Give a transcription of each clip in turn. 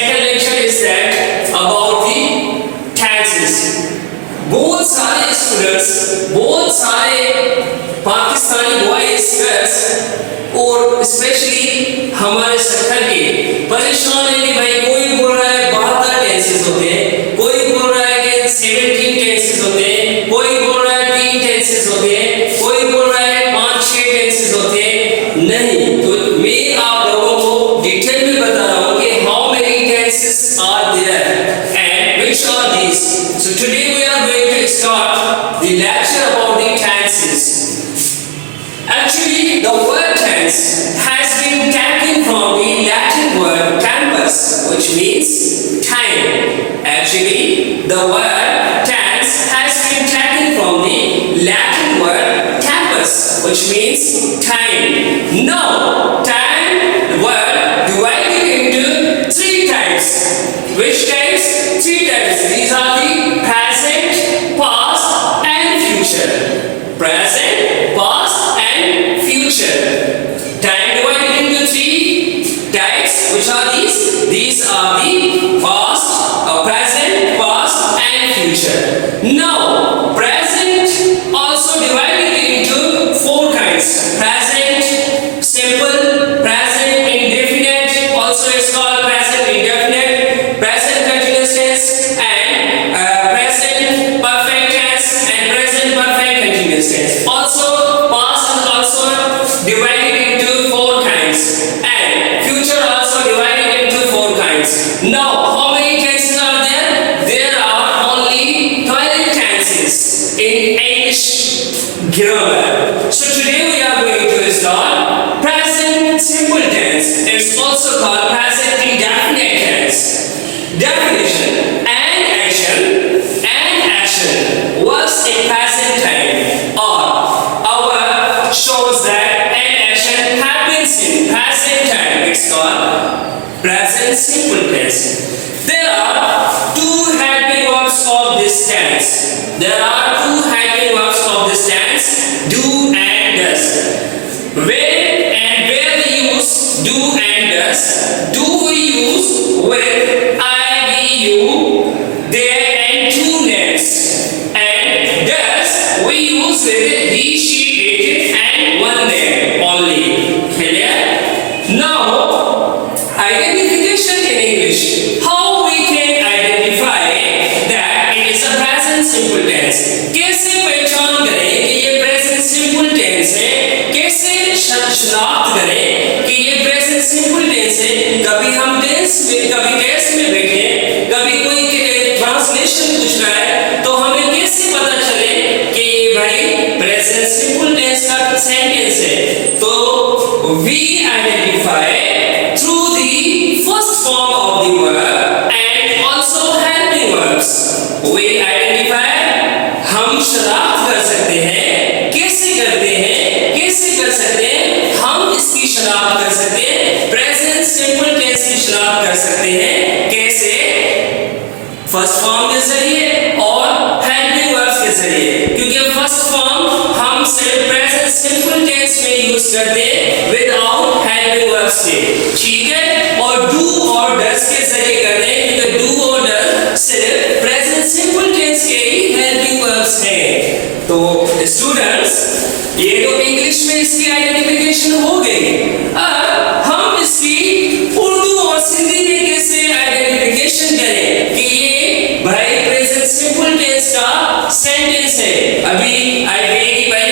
second lecture is that about the tenses. बहुत सारे students, बहुत सारे पाकिस्तानी बॉयज गर्ल्स और स्पेशली हमारे शहर के परेशान है कि भाई कोई बोल रहा है 72 टेंसेस होते हैं, कोई बोल रहा है कि 17 टेंसेस होते हैं, कोई बोल रहा है 3 टेंसेस होते हैं, कोई बोल रहा है 5-6 टेंसेस होते हैं। नहीं, तो मैं आप लोगों को डिटेल में बता रहा हूँ कि how many tenses are there and which are these. So today we are going to start the lecture about the tenses. Actually, the word tense has been taken from the Latin word tempus, which means time. Actually, the word tense has been taken from the Latin word tempus, which means time. Now, time word divided into 3 types. Which types? 3 types. These are the present, past, and future. Present, past, and future. Time divided into 3 types. Which are these? These are the past, present, past, and future. Now, present also divided into 4 kinds. Present simple, present indefinite, also it's called present indefinite, present continuous tense, and present perfect tense, and present perfect continuous tense. Also, past is also divided into 4 kinds, and future also divided into 4 kinds. Now, how many tenses are there? There are only 12 tenses in English grammar. So today we are going to start present simple tense. It's also called present indefinite tense. Definition: an action was in present time or shows that an action happens in present time. It's called present simple tense. There are 2 helping verbs of this tense. There are 2 helping verbs of this tense: do and does. Where we use do and does? Do we use with I, we, you, there, and 2 names, and does we use with he, she, it, and 1 name only. Clear? Now, identification in English. How we can identify that it is a present simple tense? कैसे पहचान करें कि ये present simple tense है? कैसे शनाख्त करें कि ये present simple tense है? कभी हम कभी टेस्ट में बैठे, कभी कोई ट्रांसलेशन पूछ रहा है, तो हमें कैसे पता चले कि ये भाई प्रेजेंट सिंपल टेंस का सेंटेंस है? तो we identify through the first form of the verb and also helping verbs. We identify, हम शनाख्त कर सकते हैं। कैसे करते हैं? कैसे कर सकते हैं? हम इसकी शनाख्त कर सकते हैं, प्रेजेंट सिंपल टेंस की शनाख्त कर सकते हैं। कैसे? फर्स्ट फॉर्म के जरिए और हेल्पिंग वर्ब्स के जरिए। क्योंकि फर्स्ट फॉर्म हम सिर्फ प्रेजेंट सिंपल टेंस में यूज करते हैं विदाउट हेल्पिंग वर्ब्स के, ठीक है? और डू और डज के जरिए करते हैं, क्योंकि डू और डज सिर्फ प्रेजेंट सिंपल टेंस के ही हेल्पिंग वर्ब्स हैं। तो स्टूडेंट्स, ये तो इंग्लिश में इसकी आइडेंटिफिकेशन हो गई। अब हम इसकी उर्दू और सिंधी में कैसे आइडेंटिफिकेशन करें कि ये भाई प्रेजेंट सिंपल टेंस का सेंटेंस है? अभी आए कि भाई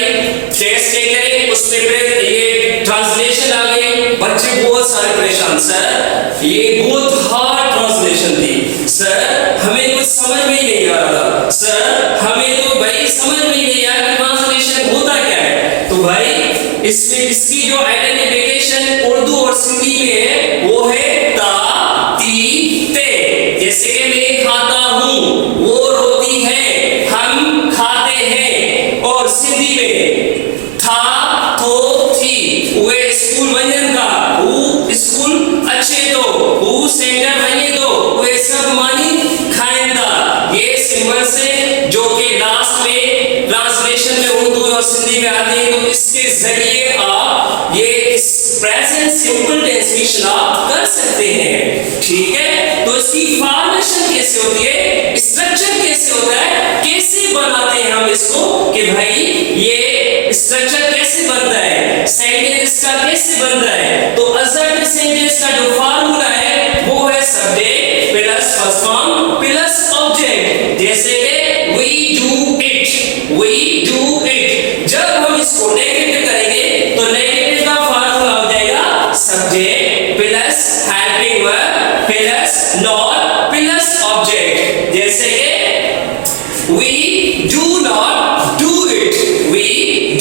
टेस्ट करें, उसमें ये ट्रांसलेशन आ गई, बच्चे बहुत सारे परेशान, सर ये बहुत हार्ड ट्रांसलेशन थी, सर हमें कुछ समझ में ही नहीं आ रहा था, सर हमें तो भाई समझ में ही नहीं आया कि ट्रांसलेशन होता क्या है। तो भाई इसमें इसकी जो आइडेंटिफिकेशन उर्दू और सिंधी में है वो है ता, ती, ते। जैसे कि मैं खाता हूँ, वो रोती है, हम खाते हैं। और सिंधी में था, थो, थी, वे स्कूल वजन का, वो स्कूल अच्छे तो, वो सेंटर वजन तो, वे सब मानी खाइंदा। ये सिंबल से जो कि लास्ट में ट्रांसलेशन में उर्दू और सिंधी में आते हैं, तो इसके जरिए आप ये प्रेजेंट सिंपल टेंस की शनाख्त कर सकते हैं, ठीक है? कैसे होती है, स्ट्रक्चर कैसे होता है, कैसे बनाते हैं हम इसको कि भाई ये स्ट्रक्चर कैसे बनता है, सेंटेंस का कैसे बनता है। तो असर्टिव सेंटेंस का जो फार्मूला है वो है subject plus first form plus object. जैसे कि we do it, we do it. जब हम इसको नेगेटिव करेंगे तो नेगेटिव का फार्मूला हो जाएगा subject plus helping verb plus not plus object. जैसे कि we do not do it, we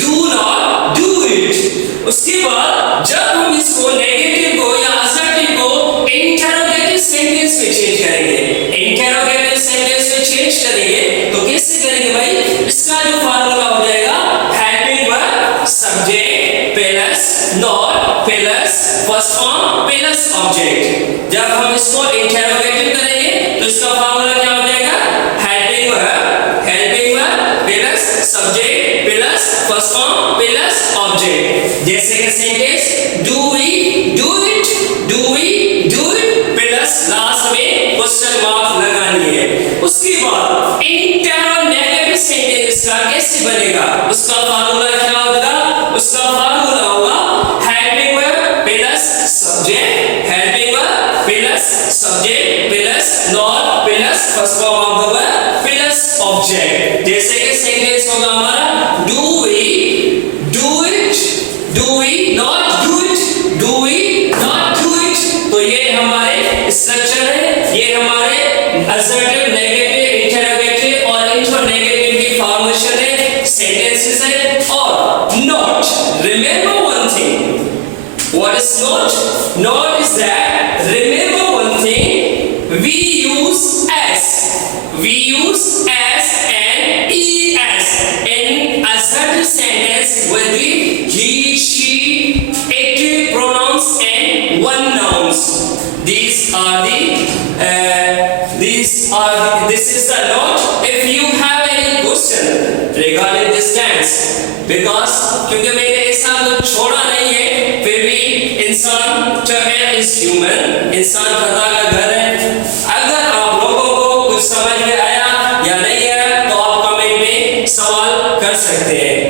do not do it. उसके बाद जब हम इसको नेगेटिव को या असर्टिव को इंटरोगेटिव सेंटेंस में चेंज करेंगे, इंटरोगेटिव सेंटेंस में चेंज करेंगे तो कैसे करेंगे भाई, इसका जो फार्मूला हो जाएगा helping verb subject plus not plus first form plus object. जब हम इसको इंटरोगेटिव करेंगे तो इसका फार्मूला क्या हो जाएगा, helping verb plus subject plus first form plus object. जैसे कि sentence do we do it, do we do it plus last में क्वेश्चन मार्क लगानी है। उसके बाद इंटरोगेटिव सेंटेंस का कैसे बनेगा, उसका फार्मूला क्या होगा, उसका फार्मूला होगा helping verb plus subject, helping verb plus subject plus not plus first form of the verb plus object. जैसे कि सेंटेंस होगा हमारा do we do it, do we not do it, do we not do it. तो ये हमारे structure है, ये हमारे असर्टिव, नेगेटिव, इंटरोगेटिव और इंटरनेगेटिव की फॉर्मेशन है, सेंटेंसेस है। और not, remember one thing, what is not? Not is that, remember one thing, we use as, we use as and es in assertive sentence with the he, she, active pronouns and one nouns. This is the note. If you have any question regarding this tense, because क्योंकि मैंने ऐसा कुछ छोड़ा नहीं है, फिर भी इंसान जो है इस ह्यूमन, इंसान खता का घर है। अगर आप लोगों को कुछ समझ में आया या नहीं आया तो आप कमेंट में सवाल कर सकते हैं।